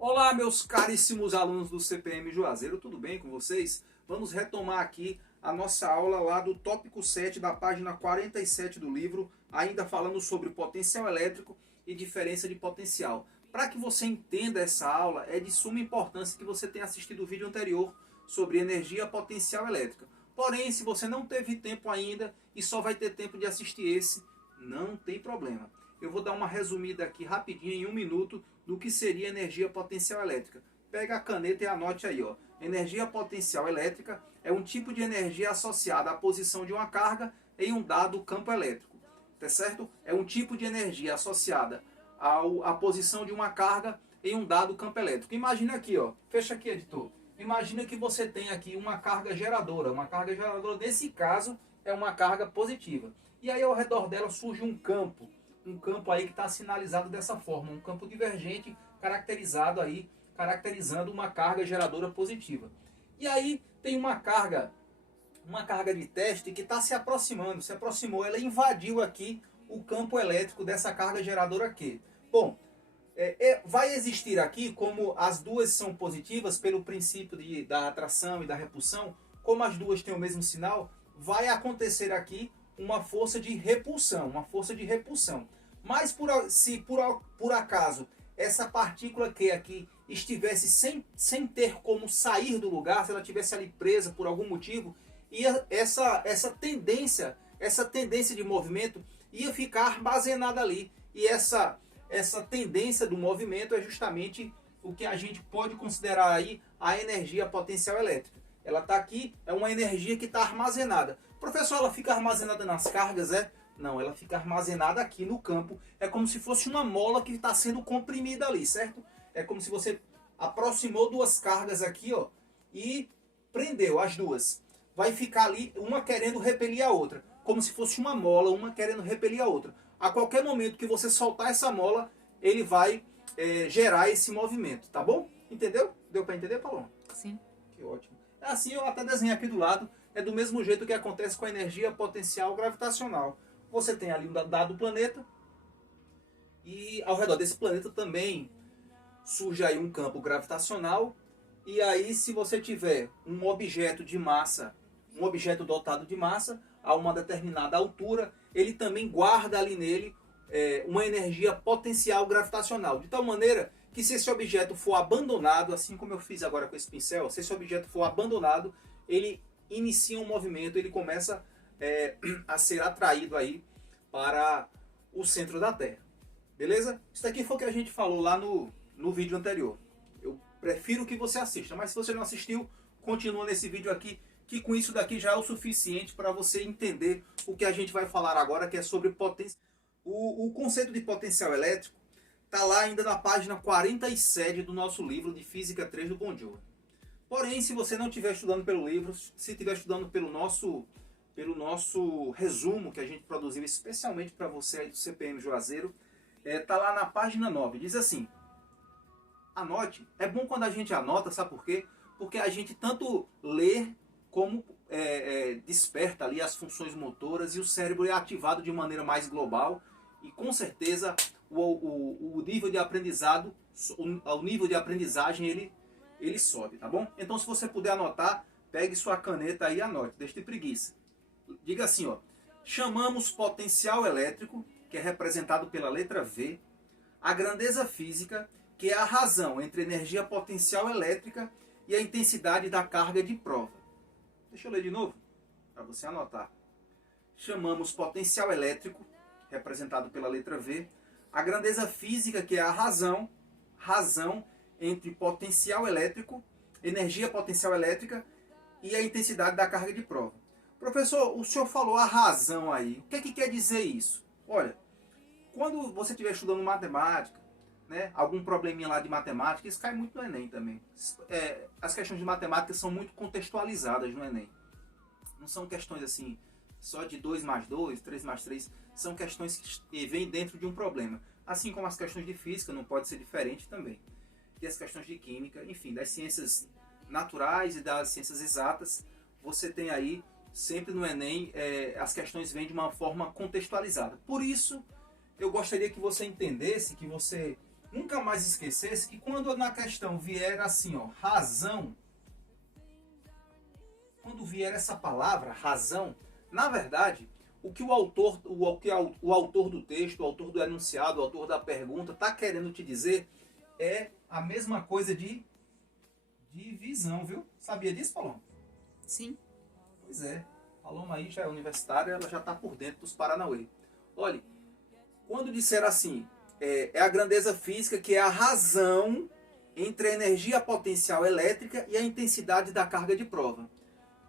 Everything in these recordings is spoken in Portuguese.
Olá, meus caríssimos alunos do CPM Juazeiro, tudo bem com vocês? Vamos retomar aqui a nossa aula lá do tópico 7 da página 47 do livro, ainda falando sobre potencial elétrico e diferença de potencial. Para que você entenda essa aula, é de suma importância que você tenha assistido o vídeo anterior sobre energia potencial elétrica. Porém, se você não teve tempo ainda e só vai ter tempo de assistir esse, não tem problema. Eu vou dar uma resumida aqui rapidinho em 1 minuto do que seria energia potencial elétrica. Pega a caneta e anote aí, ó. Energia potencial elétrica é um tipo de energia associada à posição de uma carga em um dado campo elétrico. Tá certo? É um tipo de energia associada à posição de uma carga em um dado campo elétrico. Imagina aqui, ó. Fecha aqui, editor. Imagina que você tem aqui uma carga geradora. Uma carga geradora, nesse caso, é uma carga positiva. E aí ao redor dela surge um campo aí que está sinalizado dessa forma, um campo divergente caracterizando uma carga geradora positiva. E aí tem uma carga de teste que está se aproximou, ela invadiu aqui o campo elétrico dessa carga geradora aqui. Bom, vai existir aqui, como as duas são positivas pelo princípio da atração e da repulsão, como as duas têm o mesmo sinal, vai acontecer aqui uma força de repulsão, Mas se por acaso essa partícula Q aqui estivesse sem ter como sair do lugar, se ela estivesse ali presa por algum motivo, essa tendência de movimento ia ficar armazenada ali. E essa tendência do movimento é justamente o que a gente pode considerar aí a energia potencial elétrica. Ela está aqui, é uma energia que está armazenada. Professor, ela fica armazenada nas cargas, é? Não, ela fica armazenada aqui no campo. É como se fosse uma mola que está sendo comprimida ali, certo? É como se você aproximou duas cargas aqui, ó, e prendeu as duas. Vai ficar ali, uma querendo repelir a outra. Como se fosse uma mola, uma querendo repelir a outra. A qualquer momento que você soltar essa mola, ele vai gerar esse movimento, tá bom? Entendeu? Deu para entender, Paulo? Sim. Que ótimo. É assim, eu até desenhei aqui do lado. É do mesmo jeito que acontece com a energia potencial gravitacional. Você tem ali um dado planeta e ao redor desse planeta também surge aí um campo gravitacional. E aí, se você tiver um objeto de massa, um objeto dotado de massa a uma determinada altura, ele também guarda ali nele uma energia potencial gravitacional, de tal maneira que se esse objeto for abandonado, assim como eu fiz agora com esse pincel, se esse objeto for abandonado, ele inicia um movimento, ele começa a ser atraído aí para o centro da Terra. Beleza? Isso daqui foi o que a gente falou lá no vídeo anterior. Eu prefiro que você assista, mas se você não assistiu, continua nesse vídeo aqui, que com isso daqui já é o suficiente para você entender o que a gente vai falar agora, que é sobre potência. O conceito de potencial elétrico está lá ainda na página 47 do nosso livro de Física 3 do Bonjour. Porém, se você não estiver estudando pelo livro, se estiver estudando pelo nosso resumo que a gente produziu especialmente para você aí do CPM Juazeiro, está lá na página 9. Diz assim: anote. É bom quando a gente anota, sabe por quê? Porque a gente tanto lê como desperta ali as funções motoras e o cérebro é ativado de maneira mais global e com certeza o nível de aprendizado, o nível de aprendizagem ele sobe, tá bom? Então se você puder anotar, pegue sua caneta aí e anote, deixe de preguiça. Diga assim, ó: chamamos potencial elétrico, que é representado pela letra V, a grandeza física, que é a razão entre energia potencial elétrica e a intensidade da carga de prova. Deixa eu ler de novo, para você anotar. Chamamos potencial elétrico, representado pela letra V, a grandeza física, que é a razão entre potencial elétrico, energia potencial elétrica e a intensidade da carga de prova. Professor, o senhor falou a razão aí. O que é que quer dizer isso? Olha, quando você estiver estudando matemática, né, algum probleminha lá de matemática, isso cai muito no Enem também. As questões de matemática são muito contextualizadas no Enem. Não são questões assim, só de 2 mais 2, 3 mais 3. São questões que vêm dentro de um problema. Assim como as questões de física, não pode ser diferente também. E as questões de química, enfim, das ciências naturais e das ciências exatas, você tem aí, sempre no Enem, as questões vêm de uma forma contextualizada. Por isso, eu gostaria que você entendesse, que você nunca mais esquecesse que quando na questão vier assim, ó, razão, quando vier essa palavra, razão, na verdade, o que o autor, o autor do texto, o autor do enunciado, o autor da pergunta está querendo te dizer é a mesma coisa de divisão, viu? Sabia disso, Paloma? Sim. Pois é. Paloma aí já é universitária, ela já está por dentro dos Paranauê. Olha, quando disser assim, é a grandeza física que é a razão entre a energia potencial elétrica e a intensidade da carga de prova.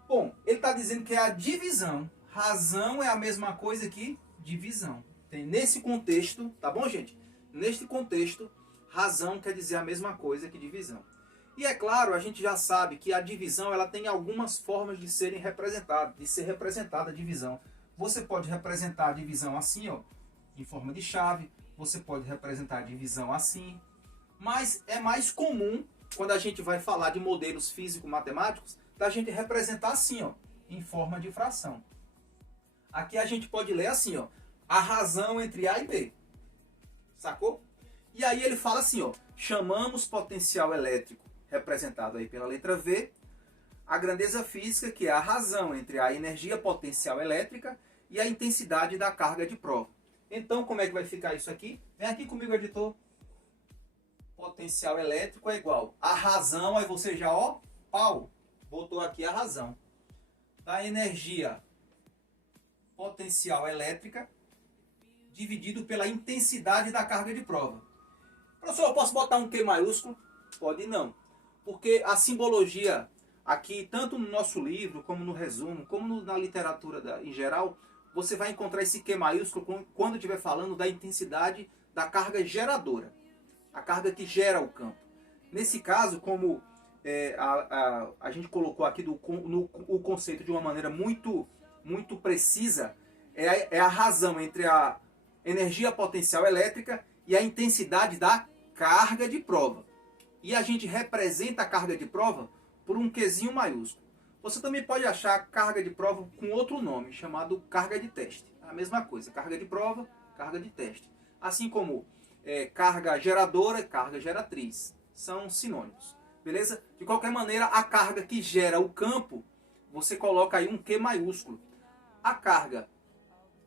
Bom, ele está dizendo que é a divisão. Razão é a mesma coisa que divisão. Nesse contexto, tá bom, gente? Neste contexto, razão quer dizer a mesma coisa que divisão. E é claro, a gente já sabe que a divisão ela tem algumas formas de ser representada a divisão. Você pode representar a divisão assim, ó, em forma de chave. Você pode representar a divisão assim. Mas é mais comum, quando a gente vai falar de modelos físico-matemáticos, da gente representar assim, ó, em forma de fração. Aqui a gente pode ler assim, ó, a razão entre A e B. Sacou? E aí ele fala assim, ó, chamamos potencial elétrico, representado aí pela letra V, a grandeza física, que é a razão entre a energia potencial elétrica e a intensidade da carga de prova. Então, como é que vai ficar isso aqui? Vem aqui comigo, editor. Potencial elétrico é igual a razão, aí você já, ó, pau, botou aqui a razão da energia potencial elétrica dividido pela intensidade da carga de prova. Professor, eu posso botar um Q maiúsculo? Pode não. Porque a simbologia aqui, tanto no nosso livro, como no resumo, como na literatura em geral, você vai encontrar esse Q maiúsculo quando estiver falando da intensidade da carga geradora. A carga que gera o campo. Nesse caso, como a gente colocou aqui o conceito de uma maneira muito precisa, é a razão entre a energia potencial elétrica e a intensidade da carga de prova. E a gente representa a carga de prova por um Qzinho maiúsculo. Você também pode achar carga de prova com outro nome, chamado carga de teste. A mesma coisa, carga de prova, carga de teste. Assim como carga geradora e carga geratriz. São sinônimos. Beleza? De qualquer maneira, a carga que gera o campo, você coloca aí um Q maiúsculo. A carga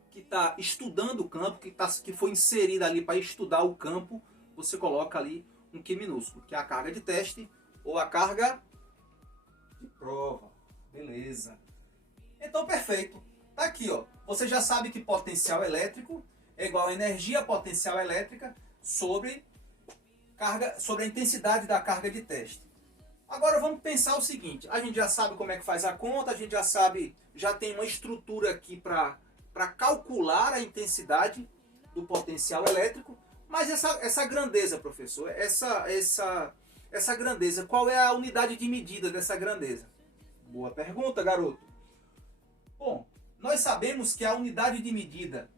que está estudando o campo, que foi inserida ali para estudar o campo, você coloca ali um Q minúsculo, que é a carga de teste ou a carga de prova. Beleza. Então, perfeito. Tá aqui, ó. Você já sabe que potencial elétrico é igual a energia potencial elétrica sobre a intensidade da carga de teste. Agora vamos pensar o seguinte, a gente já sabe como é que faz a conta, a gente já sabe, já tem uma estrutura aqui para calcular a intensidade do potencial elétrico, mas essa grandeza, professor, essa grandeza, qual é a unidade de medida dessa grandeza? Boa pergunta, garoto. Bom, nós sabemos que a unidade de medida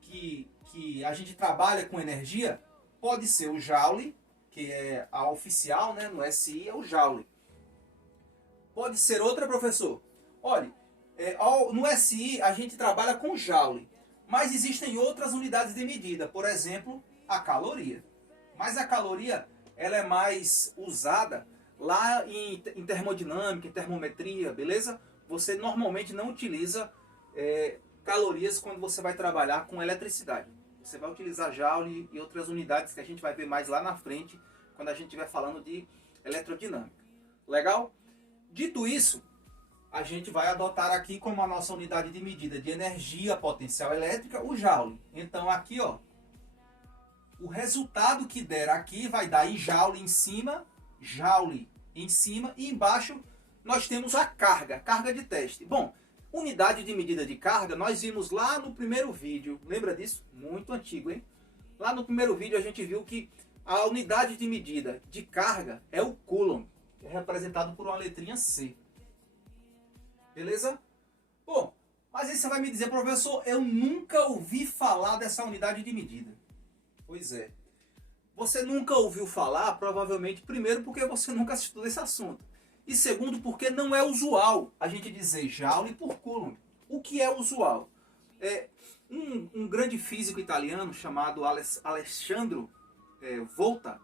que a gente trabalha com energia pode ser o Joule, que é a oficial, né, no SI é o Joule. Pode ser outra, professor? Olha, no SI a gente trabalha com Joule, mas existem outras unidades de medida, por exemplo, a caloria. Mas a caloria ela é mais usada lá em termodinâmica, em termometria, beleza? Você normalmente não utiliza calorias quando você vai trabalhar com eletricidade. Você vai utilizar Joule e outras unidades que a gente vai ver mais lá na frente, quando a gente estiver falando de eletrodinâmica. Legal? Dito isso, a gente vai adotar aqui como a nossa unidade de medida de energia potencial elétrica, o Joule. Então aqui, ó, o resultado que der aqui vai dar em Joule em cima, e embaixo nós temos a carga de teste. Bom, unidade de medida de carga, nós vimos lá no primeiro vídeo, lembra disso? Muito antigo, hein? Lá no primeiro vídeo a gente viu que a unidade de medida de carga é o Coulomb, que é representado por uma letrinha C. Beleza? Bom, mas aí você vai me dizer, professor, eu nunca ouvi falar dessa unidade de medida. Pois é. Você nunca ouviu falar, provavelmente, primeiro porque você nunca estudou esse assunto. E segundo, porque não é usual a gente dizer Joule por Coulomb. O que é usual? Um grande físico italiano chamado Alessandro Volta,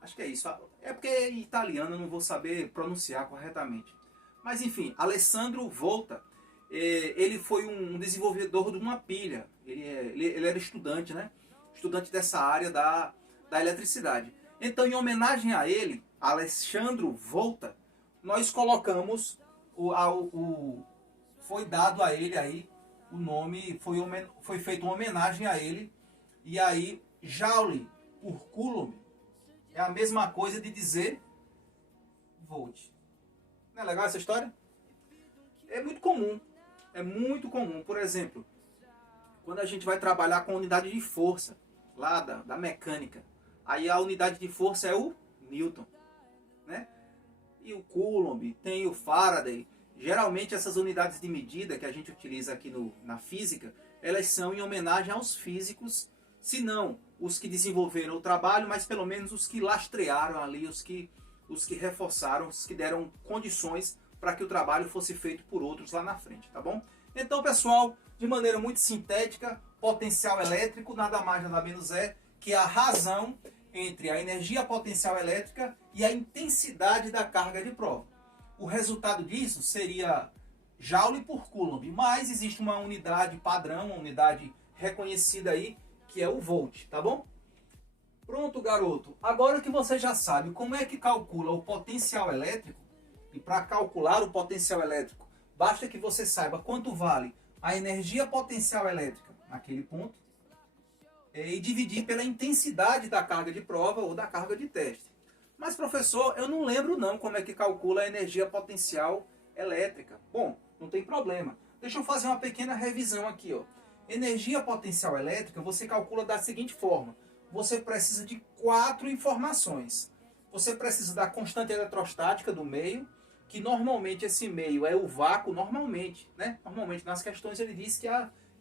acho que é isso, é porque é italiano, eu não vou saber pronunciar corretamente. Mas enfim, Alessandro Volta, ele foi um desenvolvedor de uma pilha, ele era estudante, né? Estudante dessa área da eletricidade. Então, em homenagem a ele, Alessandro Volta, nós colocamos, foi dado a ele aí o nome, foi feita uma homenagem a ele, e aí Joule por Coulomb é a mesma coisa de dizer volt. Não é legal essa história? É muito comum, é muito comum. Por exemplo, quando a gente vai trabalhar com a unidade de força, lá da mecânica, aí a unidade de força é o Newton, né? E o Coulomb, tem o Faraday. Geralmente essas unidades de medida que a gente utiliza aqui na física, elas são em homenagem aos físicos, se não os que desenvolveram o trabalho, mas pelo menos os que lastrearam ali, os que reforçaram, os que deram condições para que o trabalho fosse feito por outros lá na frente, tá bom? Então, pessoal, de maneira muito sintética, potencial elétrico nada mais nada menos é que a razão entre a energia potencial elétrica e a intensidade da carga de prova. O resultado disso seria Joule por Coulomb, mas existe uma unidade padrão, uma unidade reconhecida aí, que é o volt, tá bom? Pronto, garoto. Agora que você já sabe como é que calcula o potencial elétrico, e para calcular o potencial elétrico, basta que você saiba quanto vale a energia potencial elétrica naquele ponto, e dividir pela intensidade da carga de prova ou da carga de teste. Mas, professor, eu não lembro não como é que calcula a energia potencial elétrica. Bom, não tem problema. Deixa eu fazer uma pequena revisão aqui, ó. Energia potencial elétrica você calcula da seguinte forma. Você precisa de 4 informações. Você precisa da constante eletrostática do meio, que normalmente esse meio é o vácuo, normalmente, né? Normalmente nas questões ele diz que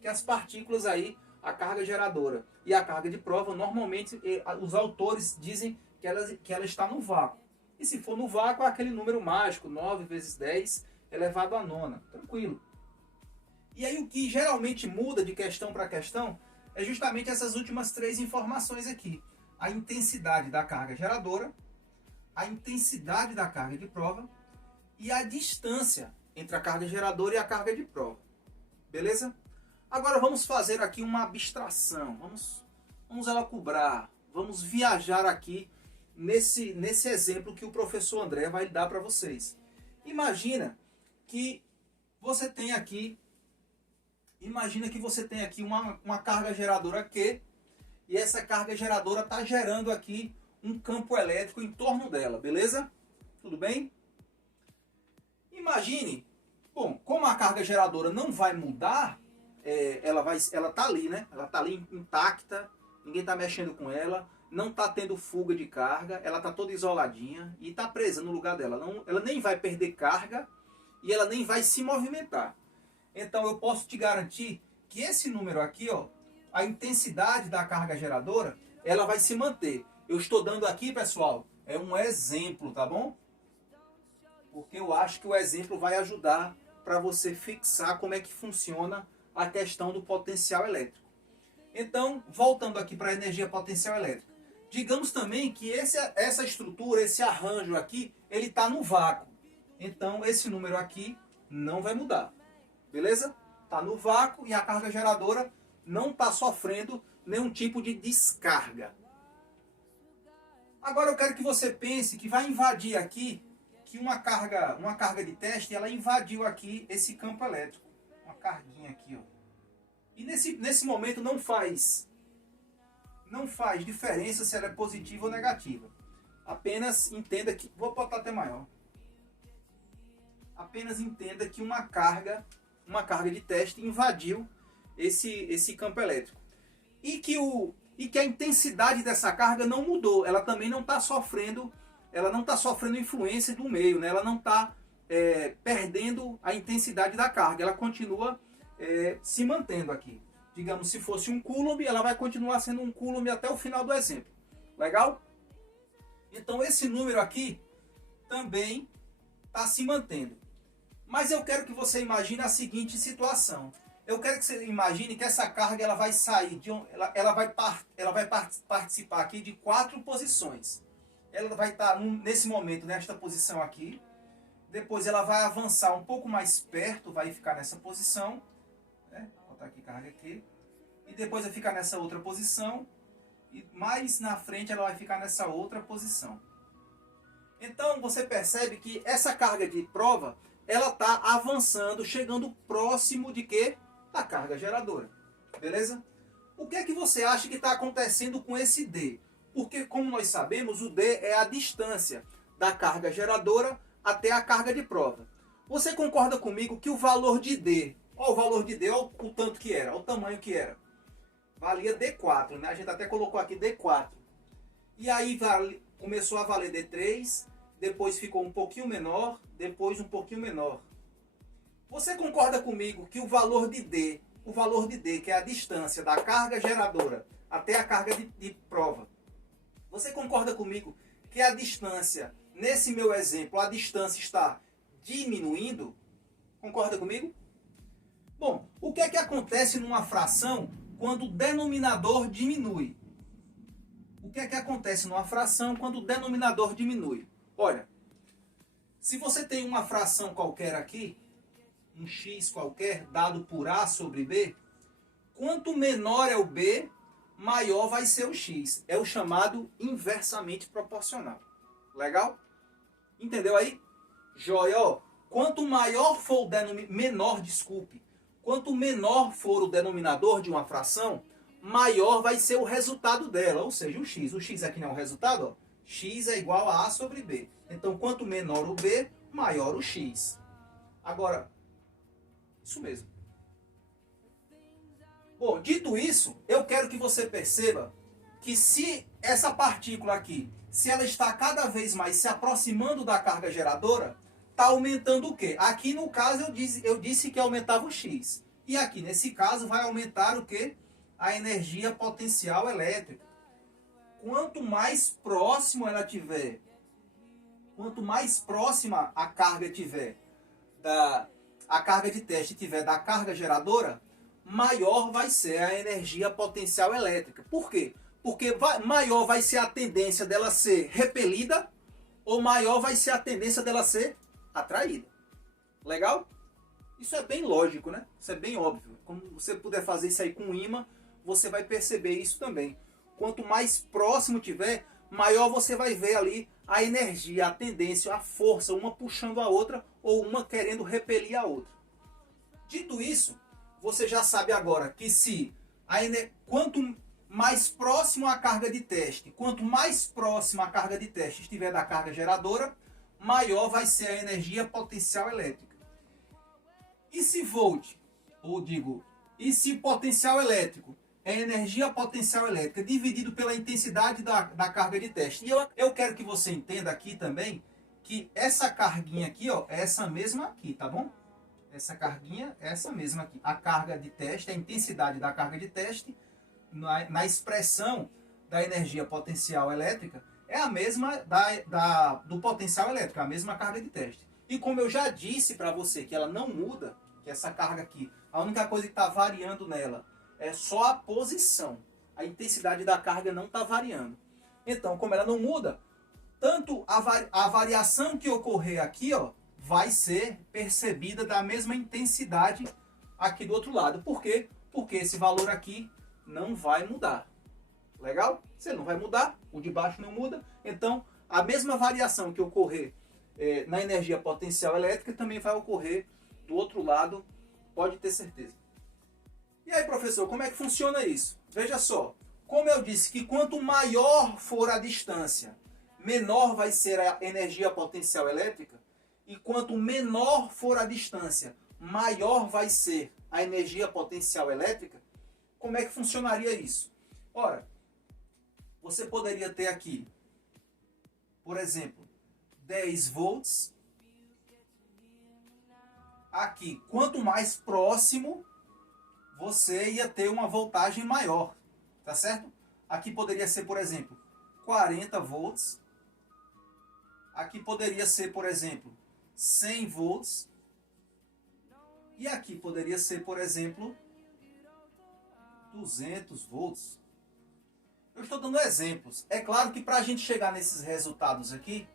as partículas aí, a carga geradora e a carga de prova, normalmente os autores dizem que ela está no vácuo. E se for no vácuo, é aquele número mágico, 9 vezes 10 elevado a nona. Tranquilo. E aí o que geralmente muda de questão para questão é justamente essas últimas 3 informações aqui. A intensidade da carga geradora, a intensidade da carga de prova e a distância entre a carga geradora e a carga de prova. Beleza? Agora vamos fazer aqui uma abstração. Vamos elacubrar, vamos viajar aqui nesse exemplo que o professor André vai dar para vocês. Imagina que você tem aqui uma carga geradora Q, e essa carga geradora está gerando aqui um campo elétrico em torno dela, beleza? Tudo bem? Imagine, bom, como a carga geradora não vai mudar, ela está ali, né? Ela está ali intacta, ninguém está mexendo com ela, não está tendo fuga de carga, ela está toda isoladinha e está presa no lugar dela. Ela nem vai perder carga e ela nem vai se movimentar. Então eu posso te garantir que esse número aqui, ó, a intensidade da carga geradora, ela vai se manter. Eu estou dando aqui, pessoal, é um exemplo, tá bom? Porque eu acho que o exemplo vai ajudar para você fixar como é que funciona a questão do potencial elétrico. Então, voltando aqui para a energia potencial elétrica. Digamos também que essa estrutura, esse arranjo aqui, ele está no vácuo. Então, esse número aqui não vai mudar. Beleza? Está no vácuo e a carga geradora não está sofrendo nenhum tipo de descarga. Agora eu quero que você pense que vai invadir aqui, que uma carga de teste, ela invadiu aqui esse campo elétrico. Uma carguinha aqui, ó. E nesse momento não faz diferença se ela é positiva ou negativa. Apenas entenda que... Vou botar até maior. Apenas entenda que uma carga de teste invadiu esse campo elétrico. E que a intensidade dessa carga não mudou. Ela também não está sofrendo influência do meio, né? Ela não está perdendo a intensidade da carga. Ela continua se mantendo aqui. Digamos, se fosse um Coulomb, ela vai continuar sendo um Coulomb até o final do exemplo. Legal? Então esse número aqui também está se mantendo. Mas eu quero que você imagine a seguinte situação. Eu quero que você imagine que essa carga ela vai sair, ela vai participar aqui de 4 posições. Ela vai estar nesse momento, nesta posição aqui. Depois ela vai avançar um pouco mais perto, vai ficar nessa posição. Né? Vou botar aqui carga aqui. E depois vai ficar nessa outra posição. E mais na frente ela vai ficar nessa outra posição. Então você percebe que essa carga de prova, ela está avançando, chegando próximo de quê? Da carga geradora. Beleza? O que é que você acha que está acontecendo com esse D? Porque, como nós sabemos, o D é a distância da carga geradora até a carga de prova. Você concorda comigo que o valor de D, olha o valor de D, olha o tanto que era, olha o tamanho que era. Valia D4, né? A gente até colocou aqui D4. E aí começou a valer D3, depois ficou um pouquinho menor, depois um pouquinho menor. Você concorda comigo que o valor de D, que é a distância da carga geradora até a carga de prova, você concorda comigo que a distância, nesse meu exemplo, a distância está diminuindo? Concorda comigo? Bom, o que é que acontece numa fração quando o denominador diminui? O que é que acontece numa fração quando o denominador diminui? Olha, se você tem uma fração qualquer aqui, um x qualquer, dado por A sobre B, quanto menor é o B, maior vai ser o x. É o chamado inversamente proporcional. Legal? Entendeu aí? Joia, ó. Quanto maior for o quanto menor for o denominador de uma fração, maior vai ser o resultado dela, ou seja, o x. O x aqui não é o resultado, ó. X é igual a A sobre B. Então, quanto menor o B, maior o x. Agora, isso mesmo. Bom, dito isso, eu quero que você perceba que se essa partícula aqui, se ela está cada vez mais se aproximando da carga geradora, está aumentando o quê? Aqui no caso eu disse que aumentava o x. E aqui nesse caso vai aumentar o quê? A energia potencial elétrica. Quanto mais próximo ela tiver, quanto mais próxima a carga tiver a carga de teste tiver da carga geradora, maior vai ser a energia potencial elétrica. Por quê? Porque maior vai ser a tendência dela ser repelida ou maior vai ser a tendência dela ser atraída. Legal? Isso é bem lógico, né? Isso é bem óbvio. Como você puder fazer isso aí com um ímã, você vai perceber isso também. Quanto mais próximo tiver, maior você vai ver ali a energia, a tendência, a força, uma puxando a outra ou uma querendo repelir a outra. Dito isso, você já sabe agora que quanto mais próximo a carga de teste, quanto mais próxima a carga de teste estiver da carga geradora, maior vai ser a energia potencial elétrica. E se potencial elétrico é energia potencial elétrica dividido pela intensidade da carga de teste. E eu quero que você entenda aqui também que essa carguinha aqui, ó, é essa mesma aqui, tá bom? Essa carguinha é essa mesma aqui. A carga de teste, a intensidade da carga de teste, na expressão da energia potencial elétrica, é a mesma do potencial elétrico, a mesma carga de teste. E como eu já disse para você que ela não muda, que essa carga aqui, a única coisa que está variando nela é só a posição. A intensidade da carga não está variando. Então, como ela não muda, tanto a variação que ocorrer aqui, ó, vai ser percebida da mesma intensidade aqui do outro lado. Por quê? Porque esse valor aqui não vai mudar. Legal? Se ele não vai mudar, o de baixo não muda. Então, a mesma variação que ocorrer na energia potencial elétrica também vai ocorrer do outro lado, pode ter certeza. E aí, professor, como é que funciona isso? Veja só, como eu disse que quanto maior for a distância, menor vai ser a energia potencial elétrica, e quanto menor for a distância, maior vai ser a energia potencial elétrica, como é que funcionaria isso? Ora, você poderia ter aqui, por exemplo, 10 volts. Aqui, quanto mais próximo, você ia ter uma voltagem maior, tá certo? Aqui poderia ser, por exemplo, 40 volts. Aqui poderia ser, por exemplo, 100 volts. E aqui poderia ser, por exemplo, 200 volts. Eu estou dando exemplos. É claro que para a gente chegar nesses resultados aqui,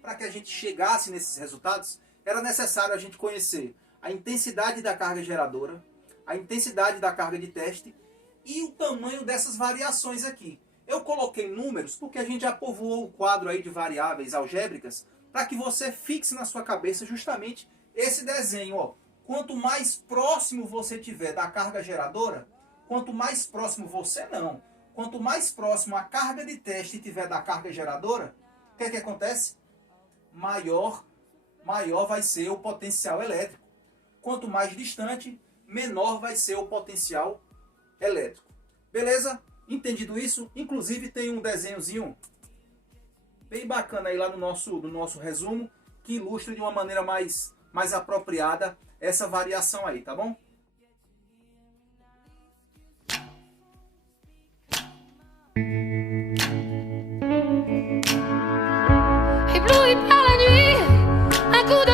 para que a gente chegasse nesses resultados, era necessário a gente conhecer a intensidade da carga geradora, a intensidade da carga de teste e o tamanho dessas variações aqui. Eu coloquei números porque a gente já povoou o quadro aí de variáveis algébricas para que você fixe na sua cabeça justamente esse desenho. Ó. Quanto mais próximo você tiver da carga geradora, quanto mais próximo você não, quanto mais próximo a carga de teste tiver da carga geradora, o que é que acontece? Maior vai ser o potencial elétrico. Quanto mais distante, menor vai ser o potencial elétrico. Beleza? Entendido isso? Inclusive tem um desenhozinho bem bacana aí lá no nosso resumo, que ilustra de uma maneira mais apropriada essa variação aí, tá bom? Ébloui par la nuit, un coup de